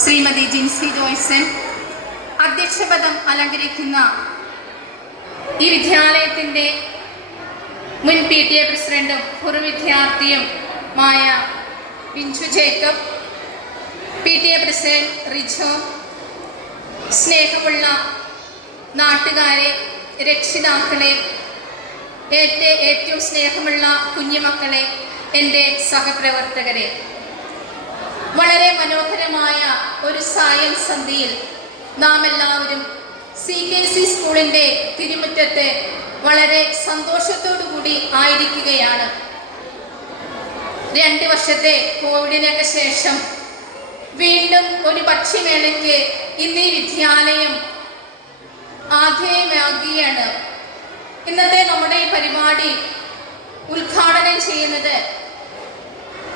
ശ്രീമതി ജിൻസി ജോയ്സൺ അധ്യക്ഷപദം അലങ്കരിക്കുന്ന ഈ വിദ്യാലയത്തിൻ്റെ മുൻ PTA പ്രസിഡന്റും പൂർവ്വ വിദ്യാർത്ഥിയുമായ ബിഞ്ചു ജേക്കബ്, PTA പ്രസിഡന്റ് റിജോ, സ്നേഹമുള്ള നാട്ടുകാരെ, രക്ഷിതാക്കളെ, ഏറ്റവും സ്നേഹമുള്ള കുഞ്ഞുമക്കളെ, എൻ്റെ സഹപ്രവർത്തകരെ, വളരെ മനോഹരമായ ഒരു സായം സന്ധ്യയിൽ നാം എല്ലാവരും CKC സ്കൂളിൻ്റെ തിരുമുറ്റത്ത് വളരെ സന്തോഷത്തോടു കൂടി ആയിരിക്കുകയാണ്. 2 വർഷത്തെ കോവിഡിനൊക്കെ ശേഷം വീണ്ടും ഒരു പക്ഷിമേളയ്ക്ക് ഇന്ന് ഈ വിദ്യാലയം ആദ്യമാകുകയാണ്. ഇന്നത്തെ നമ്മുടെ ഈ പരിപാടി ഉദ്ഘാടനം ചെയ്യുന്നത്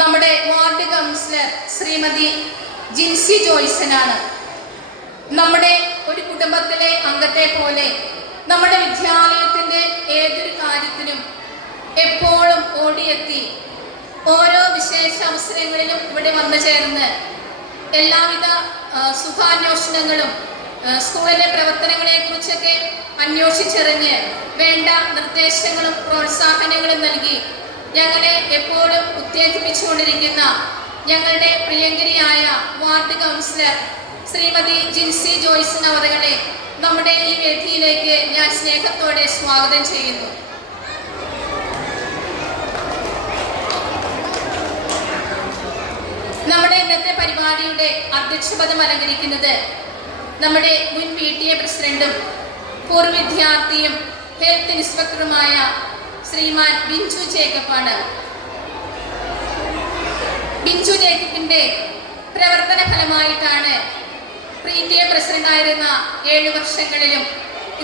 നമ്മുടെ വാർഡ് കൗൺസിലർ ശ്രീമതി ജിൻസി ജോയ്സനാണ്. നമ്മുടെ ഒരു കുടുംബത്തിലെ അംഗത്തെ പോലെ നമ്മുടെ വിദ്യാലയത്തിൻ്റെ ഏതൊരു കാര്യത്തിനും എപ്പോഴും ഓടിയെത്തി ഓരോ വിശേഷ അവസരങ്ങളിലും ഇവിടെ വന്നു ചേർന്ന് എല്ലാവിധ സുഖാന്വേഷണങ്ങളും സ്കൂളിലെ പ്രവർത്തനങ്ങളെക്കുറിച്ചൊക്കെ അന്വേഷിച്ചറിഞ്ഞ് വേണ്ട നിർദ്ദേശങ്ങളും പ്രോത്സാഹനങ്ങളും നൽകി ഞങ്ങളെ എപ്പോഴും ഉത്തേജിപ്പിച്ചുകൊണ്ടിരിക്കുന്ന ഞങ്ങളുടെ പ്രിയങ്കരിയായ വാർഡ് കൗൺസിലർ ശ്രീമതി ജിൻസി ജോയ്സൺ അവരെ നമ്മുടെ ഈ വേദിയിലേക്ക് ഞാൻ സ്നേഹത്തോടെ സ്വാഗതം ചെയ്യുന്നു. നമ്മുടെ ഇന്നത്തെ പരിപാടിയുടെ അധ്യക്ഷപദം അലങ്കരിക്കുന്നത് നമ്മുടെ മുൻ PTA പ്രസിഡന്റും പൂർവ്വ വിദ്യാർത്ഥിയും ഹെൽത്ത് ഇൻസ്പെക്ടറുമായ ശ്രീമാൻ ബിഞ്ചു ജേക്കബാണ്. ബിഞ്ചു ജേക്കബിന്റെ പ്രവർത്തന ഫലമായിട്ടാണ് PTA പ്രസിഡന്റായിരുന്ന 7 വർഷങ്ങളിലും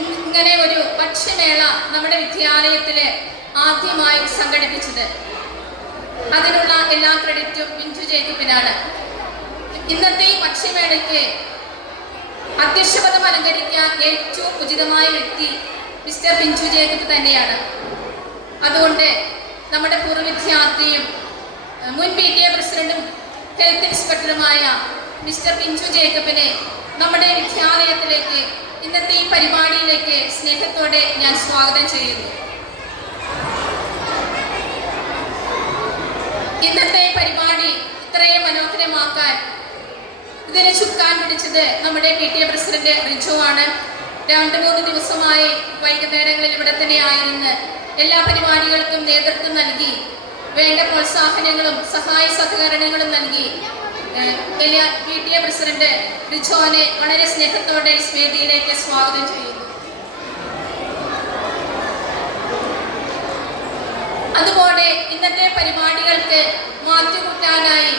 ഇങ്ങനെ ഒരു പക്ഷിമേള നമ്മുടെ വിദ്യാലയത്തിൽ ആദ്യമായി സംഘടിപ്പിച്ചത്. അതിനുള്ള എല്ലാ ക്രെഡിറ്റും ബിഞ്ചു ജേക്കബിനാണ്. ഇന്നത്തെ ഈ പക്ഷിമേളയ്ക്ക് അധ്യക്ഷപദം അലങ്കരിക്കാൻ ഏറ്റവും ഉചിതമായ വ്യക്തി മിസ്റ്റർ ബിഞ്ചു ജേക്കബ് തന്നെയാണ്. അതുകൊണ്ട് നമ്മുടെ പൂർവ്വ വിദ്യാർത്ഥിയും മുൻ PTA പ്രസിഡന്റും ഹെൽത്ത് ഇൻസ്പെക്ടറുമായ മിസ്റ്റർ ബിഞ്ചു ജേക്കബിനെ നമ്മുടെ വിദ്യാലയത്തിലേക്ക് ഇന്നത്തെ ഈ പരിപാടിയിലേക്ക് സ്നേഹത്തോടെ ഞാൻ സ്വാഗതം ചെയ്യുന്നു. ഇന്നത്തെ പരിപാടി ഇത്രയും മനോഹരമാക്കാൻ ഇതിന് ചുക്കാൻ പിടിച്ചത് നമ്മുടെ PTA പ്രസിഡന്റ് റിജോ ആണ്. 2-3 ദിവസമായി വൈകുന്നേരങ്ങളിൽ ഇവിടെ തന്നെ ആയിരുന്ന് എല്ലാ പരിപാടികൾക്കും നേതൃത്വം നൽകി വേണ്ട പ്രോത്സാഹനങ്ങളും സഹായ സഹകരണങ്ങളും നൽകി PTA പ്രസിഡന്റ് റിജോനെ വളരെ സ്നേഹത്തോടെ ഈ വേദിയിലേക്ക് സ്വാഗതം ചെയ്യുന്നു. അതുപോലെ ഇന്നത്തെ പരിപാടികൾക്ക് മാറ്റുകൂട്ടാനായി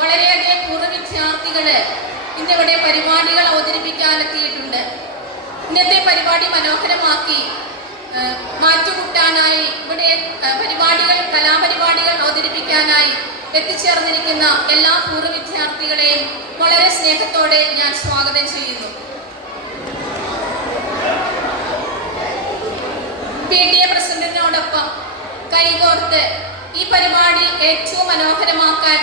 വളരെയധികം പൂർവ്വ വിദ്യാർത്ഥികള് ഇന്നിവിടെ പരിപാടികൾ അവതരിപ്പിക്കാനെത്തിയിട്ടുണ്ട്. ഇന്നത്തെ പരിപാടി മനോഹരമാക്കി മാറ്റുകൂട്ടാനായി ഇവിടെ കലാപരിപാടികൾ അവതരിപ്പിക്കാനായി എത്തിച്ചേർന്നിരിക്കുന്ന എല്ലാ പൂർവ്വ വിദ്യാർത്ഥികളെയും വളരെ സ്നേഹത്തോടെ ഞാൻ സ്വാഗതം ചെയ്യുന്നു. PTA പ്രസിഡന്റിനോടൊപ്പം കൈകോർത്ത് ഈ പരിപാടി ഏറ്റവും മനോഹരമാക്കാൻ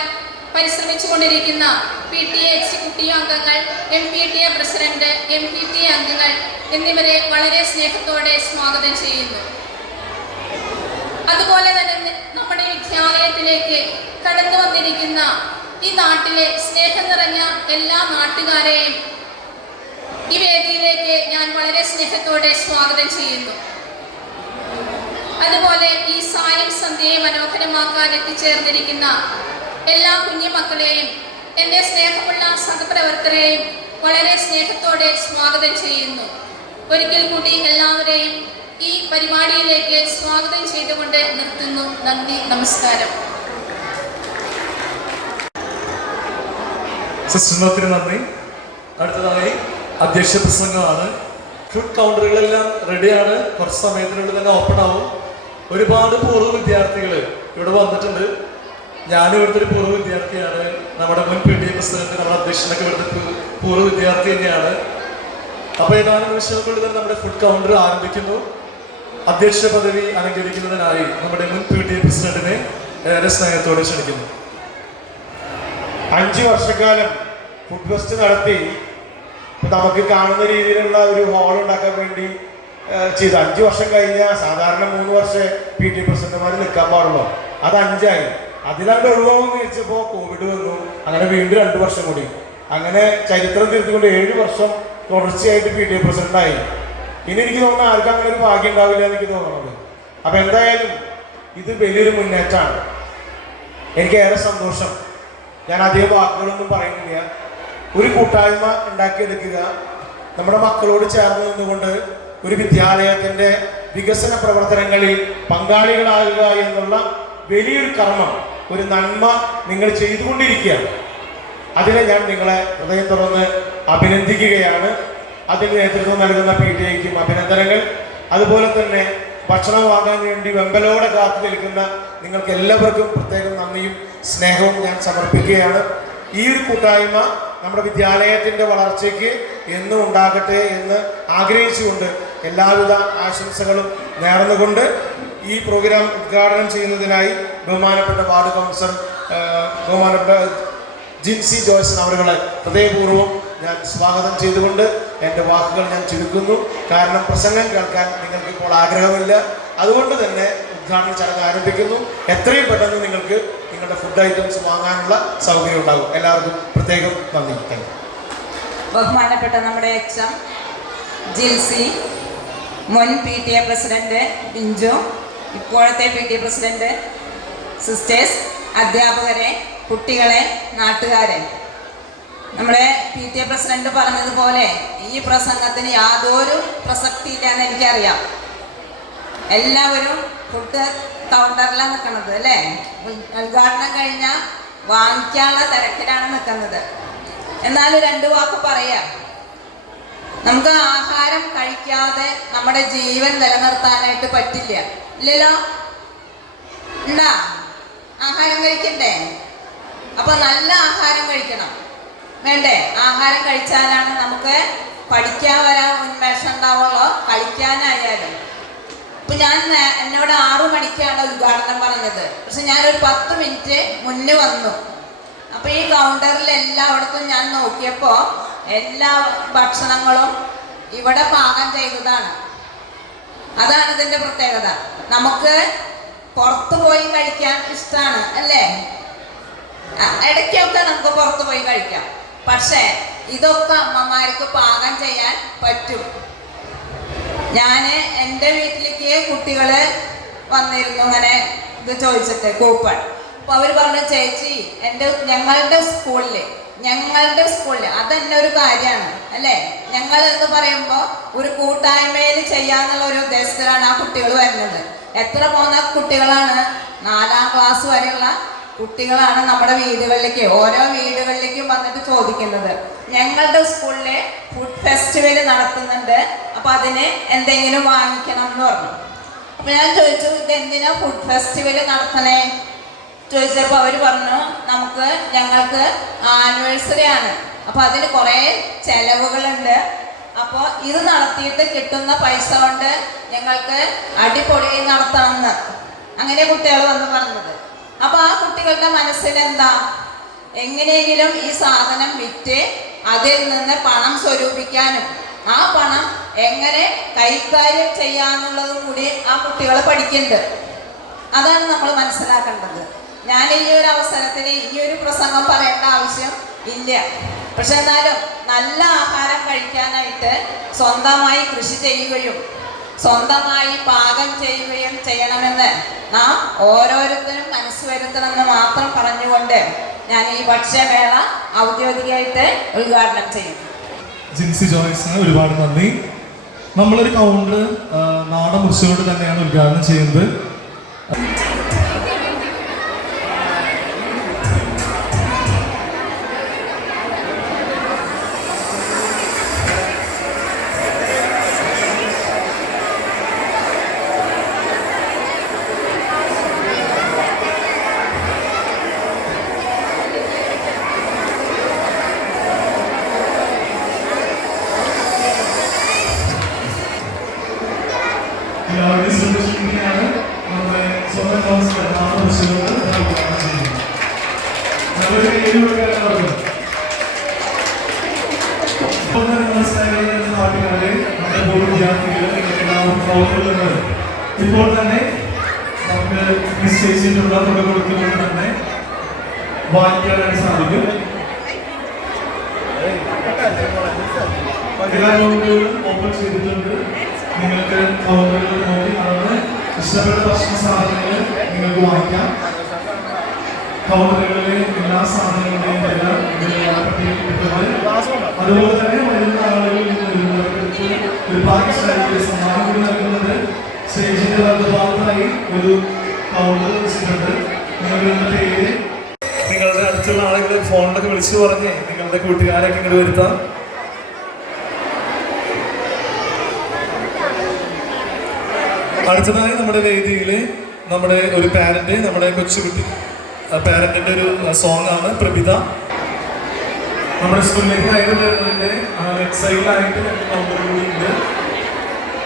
പരിശ്രമിച്ചുകൊണ്ടിരിക്കുന്ന PTA എക്സിക്യൂട്ടീവ് അംഗങ്ങൾ, MPTA പ്രസിഡന്റ്, MPTA അംഗങ്ങൾ എന്നിവരെ വളരെ സ്നേഹത്തോടെ സ്വാഗതം ചെയ്യുന്നു. അതുപോലെ തന്നെ നമ്മുടെ വിദ്യാലയത്തിലേക്ക് കടന്നു വന്നിരിക്കുന്ന ഈ നാട്ടിലെ സ്നേഹം നിറഞ്ഞ എല്ലാ നാട്ടുകാരെയും ഈ വേദിയിലേക്ക് ഞാൻ വളരെ സ്നേഹത്തോടെ സ്വാഗതം ചെയ്യുന്നു. അതുപോലെ ഈ സായം സന്ധ്യയെ മനോഹരമാക്കാൻ എത്തിച്ചേർന്നിരിക്കുന്ന എല്ലാ കുഞ്ഞുമക്കളെയും എൻ്റെ സ്നേഹമുള്ള സഹപ്രവർത്തകരെയും വളരെ സ്നേഹത്തോടെ സ്വാഗതം ചെയ്യുന്നു. ഒരിക്കൽ കൂടി എല്ലാവരെയും ഈ പരിപാടിയിലേക്ക് സ്വാഗതം ചെയ്തുകൊണ്ട് നിർത്തുന്നു. നന്ദി, നമസ്കാരം. സിസ്റ്ററിനൊത്തിരി നന്ദി. അടുത്തതായി അധ്യക്ഷ പ്രസംഗമാണ്. ഫുഡ് കൗണ്ടറുകളെല്ലാം റെഡിയാണ്. കുറച്ച് സമയത്തിനുള്ളിൽ തന്നെ ഓപ്പൺ ആവും. ഒരുപാട് പൂർവ്വ വിദ്യാർത്ഥികൾ ഇവിടെ വന്നിട്ടുണ്ട്. ഞാനും ഇവിടുത്തെ ഒരു പൂർവ്വ വിദ്യാർത്ഥിയാണ്. നമ്മുടെ മുൻ PTA പ്രസിഡന്റ്, നമ്മുടെ അധ്യക്ഷനൊക്കെ ഇവിടുത്തെ പൂർവ്വ വിദ്യാർത്ഥി തന്നെയാണ്. അപ്പോൾ ഏതാനും നിമിഷങ്ങൾക്കുള്ളിൽ തന്നെ നമ്മുടെ ഫുഡ് കൗണ്ടർ ആരംഭിക്കുന്നു. അധ്യക്ഷ പദവി അലങ്കരിക്കുന്നതിനായി നമ്മുടെ മുൻ PTA പ്രസിഡന്റിനെ ഏറെ സ്നേഹത്തോടെ ക്ഷണിക്കുന്നു. 5 വർഷക്കാലം ഫുഡ് ഫെസ്റ്റ് നടത്തി നമുക്ക് കാണുന്ന രീതിയിലുള്ള ഒരു ഹാൾ ഉണ്ടാക്കാൻ വേണ്ടി ചെയ്തു. 5 വർഷം കഴിഞ്ഞ സാധാരണ 3 വർഷം പി ടി പ്രസിഡന്റുമാർ നിൽക്കാൻ പാടുള്ളൂ, അത് 5ആയി. അതിലണ്ട് ഒഴിവാകുമെന്ന് വെച്ചപ്പോൾ കോവിഡ് വന്നു, അങ്ങനെ വീണ്ടും 2 വർഷം കൂടി, അങ്ങനെ ചരിത്രം തിരുത്തിക്കൊണ്ട് 7 വർഷം തുടർച്ചയായിട്ട് പി ടി എ പ്രസിഡന്റായി. ഇനി എനിക്ക് തോന്നുന്നു ആർക്കും അങ്ങനെ ഒരു ഭാഗ്യം ഉണ്ടാവില്ല എന്ന് എനിക്ക് തോന്നുന്നത്. അപ്പം എന്തായാലും ഇത് വലിയൊരു മുന്നേറ്റമാണ്, എനിക്കേറെ സന്തോഷം. ഞാൻ അധികം വാക്കുകളൊന്നും പറയുന്നില്ല. ഒരു കൂട്ടായ്മ ഉണ്ടാക്കിയെടുക്കുക, നമ്മുടെ മക്കളോട് ചേർന്ന് നിന്നുകൊണ്ട് ഒരു വിദ്യാലയത്തിൻ്റെ വികസന പ്രവർത്തനങ്ങളിൽ പങ്കാളികളാകുക എന്നുള്ള വലിയൊരു കർമ്മം, ഒരു നന്മ നിങ്ങൾ ചെയ്തുകൊണ്ടിരിക്കുകയാണ്. അതിനെ ഞാൻ നിങ്ങളെ ഹൃദയം തുറന്ന് അഭിനന്ദിക്കുകയാണ്. അതിന് നേതൃത്വം നൽകുന്ന പി ടി എക്കും അഭിനന്ദനങ്ങൾ. അതുപോലെ തന്നെ ഭക്ഷണം വാങ്ങാൻ വേണ്ടി വെമ്പലോടെ കാത്തു നിൽക്കുന്ന നിങ്ങൾക്ക് എല്ലാവർക്കും പ്രത്യേകം നന്ദിയും സ്നേഹവും ഞാൻ സമർപ്പിക്കുകയാണ്. ഈ ഒരു കൂട്ടായ്മ നമ്മുടെ വിദ്യാലയത്തിൻ്റെ വളർച്ചയ്ക്ക് എന്നും ഉണ്ടാകട്ടെ എന്ന് ആഗ്രഹിച്ചുകൊണ്ട് എല്ലാവിധ ആശംസകളും നേർന്നുകൊണ്ട് ഈ പ്രോഗ്രാം ഉദ്ഘാടനം ചെയ്യുന്നതിനായി ബഹുമാനപ്പെട്ട വാർഡ് കൗൺസിലർ ബഹുമാനപ്പെട്ട ജിൻസി ജോയ്സൺ അവരുടെ ഹൃദയപൂർവ്വം ഞാൻ സ്വാഗതം ചെയ്തുകൊണ്ട് എൻ്റെ വാക്കുകൾ ഞാൻ ചുരുക്കുന്നു. കാരണം പ്രസംഗം കേൾക്കാൻ നിങ്ങൾക്ക് ഇപ്പോൾ ആഗ്രഹമില്ല, അതുകൊണ്ട് തന്നെ ഉദ്ഘാടന ചടങ്ങ് ആരംഭിക്കുന്നു. എത്രയും പെട്ടെന്ന് നിങ്ങൾക്ക് നിങ്ങളുടെ ഫുഡ് ഐറ്റംസ് വാങ്ങാനുള്ള സൗകര്യം ഉണ്ടാകും. എല്ലാവർക്കും പ്രത്യേകം നന്ദി. Thank you. ബഹുമാനപ്പെട്ട നമ്മുടെ എക്സം ജിൽസി, മുൻ P T A president Binju, ഇപ്പോഴത്തെ P T A president, sisters, അധ്യാപകരെ, കുട്ടികളെ, നാട്ടുകാരെ, നമ്മുടെ പി ടി എ പ്രസിഡന്റ് പറഞ്ഞതുപോലെ ഈ പ്രസംഗത്തിന് യാതൊരു പ്രസക്തിയില്ല എന്ന് എനിക്കറിയാം. എല്ലാവരും ഫുഡ് കൗണ്ടറിലാണ് നിൽക്കുന്നത് അല്ലേ? ഉദ്ഘാടനം കഴിഞ്ഞാൽ വാങ്ങിക്കാനുള്ള തിരക്കിലാണ് നിൽക്കുന്നത്. എന്നാലും 2 വാക്ക് പറയാം. നമുക്ക് ആഹാരം കഴിക്കാതെ നമ്മുടെ ജീവൻ നിലനിർത്താനായിട്ട് പറ്റില്ല, ഇല്ലല്ലോ? ഉണ്ടാ? ആഹാരം കഴിക്കണ്ടേ? അപ്പൊ നല്ല ആഹാരം കഴിക്കണം, വേണ്ടേ? ആഹാരം കഴിച്ചാലാണ് നമുക്ക് പഠിക്കാൻ വരാൻ ഉന്മേഷം ഉണ്ടാവുള്ളൂ, കളിക്കാനായാലും. ഇപ്പൊ ഞാൻ എന്നോട് 6 മണിക്കാണ് ഉദ്ഘാടനം പറഞ്ഞത്, പക്ഷെ ഞാനൊരു 10 മിനിറ്റ് മുന്നേ വന്നു. അപ്പൊ ഈ കൗണ്ടറിൽ എല്ലായിടത്തും ഞാൻ നോക്കിയപ്പോ എല്ലാ ഭക്ഷണങ്ങളും ഇവിടെ പാകം ചെയ്തതാണ്. അതാണ് ഇതിന്റെ പ്രത്യേകത. നമുക്ക് പുറത്തു പോയി കഴിക്കാൻ ഇഷ്ടമാണ് അല്ലേ? ഇടയ്ക്കൊക്കെ നമുക്ക് പുറത്തു പോയി കഴിക്കാം, പക്ഷെ ഇതൊക്കെ അമ്മമാർക്ക് പാകം ചെയ്യാൻ പറ്റും. ഞാൻ എൻ്റെ വീട്ടിലേക്ക് കുട്ടികള് വന്നിരുന്നു, ഇങ്ങനെ ഇത് ചോദിച്ചിട്ട് കൂപ്പൺ. അപ്പൊ അവർ പറഞ്ഞു, ചേച്ചി ഞങ്ങളുടെ സ്കൂളിൽ അതെന്നെ ഒരു കാര്യമാണ് അല്ലേ? ഞങ്ങൾ എന്ന് പറയുമ്പോൾ ഒരു കൂട്ടായ്മയിൽ ചെയ്യാന്നുള്ള ഒരു ഉദ്ദേശത്തിലാണ് ആ കുട്ടികൾ വരുന്നത്. എത്ര പോകുന്ന കുട്ടികളാണ്? 4ാം ക്ലാസ് വരെയുള്ള കുട്ടികളാണ് നമ്മുടെ വീടുകളിലേക്ക്, ഓരോ വീടുകളിലേക്കും വന്നിട്ട് ചോദിക്കുന്നത്. ഞങ്ങളുടെ സ്കൂളിലെ ഫുഡ് ഫെസ്റ്റിവൽ നടത്തുന്നുണ്ട്, അപ്പൊ അതിന് എന്തെങ്കിലും വാങ്ങിക്കണം എന്ന് പറഞ്ഞു. അപ്പൊ ഞാൻ ചോദിച്ചു, ഇത് എന്തിനാ ഫുഡ് ഫെസ്റ്റിവൽ നടത്തണേ ചോദിച്ചപ്പോൾ അവർ പറഞ്ഞു, ഞങ്ങൾക്ക് ആനിവേഴ്സറി ആണ്, അപ്പൊ അതിന് കുറേ ചെലവുകളുണ്ട്. അപ്പോൾ ഇത് നടത്തിയിട്ട് കിട്ടുന്ന പൈസ കൊണ്ട് ഞങ്ങൾക്ക് അടിപൊളി നടത്തണമെന്ന് അങ്ങനെ കുട്ടികൾ വന്ന് പറഞ്ഞത്. അപ്പൊ ആ കുട്ടികളുടെ മനസ്സിലെന്താ, എങ്ങനെയെങ്കിലും ഈ സാധനം വിറ്റ് അതിൽ നിന്ന് പണം സ്വരൂപിക്കാനും ആ പണം എങ്ങനെ കൈകാര്യം ചെയ്യാന്നുള്ളതും കൂടി ആ കുട്ടികൾ പഠിക്കുന്നുണ്ട്. അതാണ് നമ്മൾ മനസ്സിലാക്കേണ്ടത്. ഞാൻ ഈ ഒരു അവസരത്തിൽ ഈ ഒരു പ്രസംഗം പറയേണ്ട ആവശ്യം ഇല്ല, പക്ഷെ എന്നാലും നല്ല ആഹാരം കഴിക്കാനായിട്ട് സ്വന്തമായി കൃഷി ചെയ്യുകയും സ്വന്തമായി പാകം ചെയ്യുകയും ചെയ്യണമെന്ന് നാം ഓരോരുത്തരും മനസ്സ് വരുത്തണമെന്ന് മാത്രം പറഞ്ഞുകൊണ്ട് ഞാൻ ഈ ഭക്ഷ്യമേള ഔദ്യോഗികമായിട്ട് ഉദ്ഘാടനം ചെയ്യും. ജിൻസി ജോയ്സിന് ഒരുപാട് നന്ദി. നമ്മളൊരു കൗണ്ടർ നാടൻ മുറിച്ചുകൊണ്ട് തന്നെയാണ് ഉദ്ഘാടനം ചെയ്യുന്നത്. നമ്മുടെ നാട്ടുകാരെ, നമ്മുടെ പൂർവ്വ വിദ്യാർത്ഥികൾ, എല്ലാവരും കൗണ്ടറുകളുണ്ട്. ഇപ്പോൾ തന്നെ നമുക്ക് നിശ്ചയിച്ചിട്ടുള്ള തുക കൊടുത്തുകൊണ്ട് തന്നെ വാങ്ങിക്കാനായിട്ട് സാധിക്കും. എല്ലാ കൗണ്ടറുകളും ഓപ്പൺ ചെയ്തിട്ടുണ്ട്. നിങ്ങൾക്ക് കൗണ്ടറുകൾ നോക്കി നടന്ന് ഇഷ്ടപ്പെട്ട ഭക്ഷണ സാധനങ്ങൾ നിങ്ങൾക്ക് വാങ്ങിക്കാം. കൗണ്ടറുകളിലെ എല്ലാ സാധനങ്ങളുടെയും വില അതുപോലെ തന്നെ വരുന്ന ആളുകളിൽ നിന്ന് വരുന്നവർക്ക് ഒരു പാകിസ്ഥാനിലെ സമ്മാനം കൂടി നൽകുന്നത് സ്റ്റേജിന്റെ വലതുഭാഗത്തായി ഒരു കൗണ്ടർ വെച്ചിട്ടുണ്ട്. നിങ്ങളുടെ പേര്, നിങ്ങളുടെ അടുത്തുള്ള ആളുകളെ ഫോണിലൊക്കെ വിളിച്ചു പറഞ്ഞ് നിങ്ങളുടെ കൂട്ടുകാരൊക്കെ ഇങ്ങോട്ട് വരുത്താം. അടുത്തതായി നമ്മുടെ വേദിയിൽ നമ്മുടെ ഒരു പാരന്റ്, നമ്മുടെ കൊച്ചുകുട്ടി പാരന്റിന്റെ ഒരു സോങ് ആണ് പ്രഭിത. നമ്മുടെ സ്കൂളിലേക്ക് കയറി വരുന്നതിന്റെ ലെഫ്റ്റ് സൈഡിലായിട്ട് കൗണ്ടർ കൂടി ഉണ്ട്.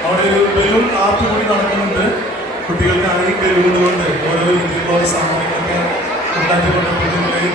അവിടെ ഒരു ബലൂൺ ആർട്ട് കൂടി നടക്കുന്നുണ്ട്. കുട്ടികൾക്കായി ബലൂൺ കൊണ്ട് ഓരോ രീതിയിലുള്ള സാധനങ്ങളൊക്കെ ഉണ്ടാക്കിക്കൊണ്ടിരിക്കുന്നതിൽ